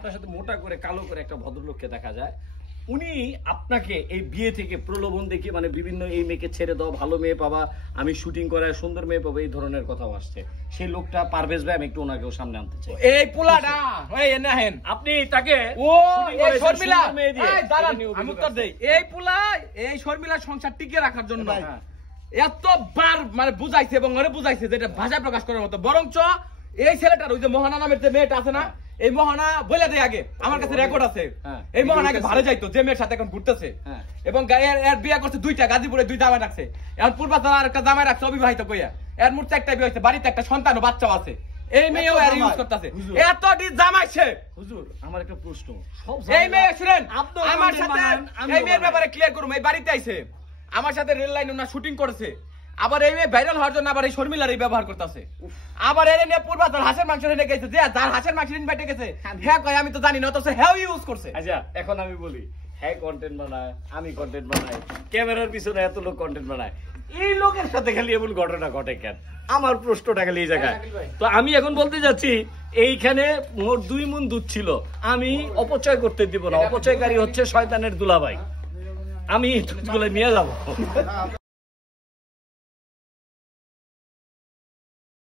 আপনার সাথে মোটা করে কালো করে একটা ভদ্রলোককে দেখা যায়, উনি আপনাকে এই বিয়ে থেকে প্রলোভন দেখিয়ে মানে বিভিন্ন এই মেয়েকে ছেড়ে দাও, ভালো মেয়ে পাবা, আমি শুটিং করায় সুন্দর মেয়ে পাবো, এই ধরনের কথাও আসছে। সেই লোকটা পারভেজ ভাই, আমি একটু ওনাকেও সামনে আনতে চাই। এই পোলাটা ওই এনে হেন আপনি তাকে ও এই শর্মিলা এই দাঁড়ান আমি উত্তর দেই। এই পোলা এই শর্মিলা সংসার টিকিয়ে রাখার জন্য এতবার মানে বুঝাইছে এবং ওরে বুঝাইছে যেটা ভাষায় প্রকাশ করার মতো, বরঞ্চ এই ছেলেটার ওই যে মোহনা নামের যে মেয়েটা আছে না, এই মোহনা বলে দেয় আগে, আমার কাছে রেকর্ড আছে, এই মোহনা আগে ভালো যাইতো যে মেয়ের সাথে এখন ঘুরতেছে, এবং এর বিয়ে করছে দুইটা, গাজীপুরে 2 জামাই রাখছে, এখন পূর্বাচল আর একটা জামাই রাখছে অবিবাহিত কইয়া, এর মোট 4টা বিয়ে হয়েছে, বাড়িতে একটা সন্তান ও বাচ্চাও আছে, এই মেয়েও আর ইউজ করতেছে এত ডি জামাইছে। হুজুর আমার একটা প্রশ্ন, এই মেয়ে শুনেন আমার সাথে এই মেয়ের ব্যাপারে ক্লিয়ার করুম, এই বাড়িতে আইছে আমার সাথে রেল লাইন না শুটিং করেছে, আবার এই মেয়ে ভাইরাল হওয়ার জন্য আবার এই শর্মিলার এই ব্যবহার করতেছে, আবার এর নিয়ে পূর্বাচল হাঁসের মাংস এনে গেছে, যে যার হাঁসের মাংস ইনভাইটে গেছে হ্যাঁ কয় আমি তো জানি না, অথচ হ্যাঁ ইউজ করছে। আচ্ছা এখন আমি বলি, হ্যাঁ কন্টেন্ট বানায়, আমি কন্টেন্ট বানাই, ক্যামেরার পিছনে এত লোক কন্টেন্ট বানায়, এই লোকের সাথে খালি এমন ঘটনা ঘটে কেন? আমার প্রশ্নটা খালি এই জায়গায়। তো আমি এখন বলতে যাচ্ছি, এইখানে মোট 2 মণ দুধ ছিল, আমি অপচয় করতে দিব না, অপচয়কারী হচ্ছে শয়তানের দুলাভাই, আমি দুধগুলো নিয়ে যাবো।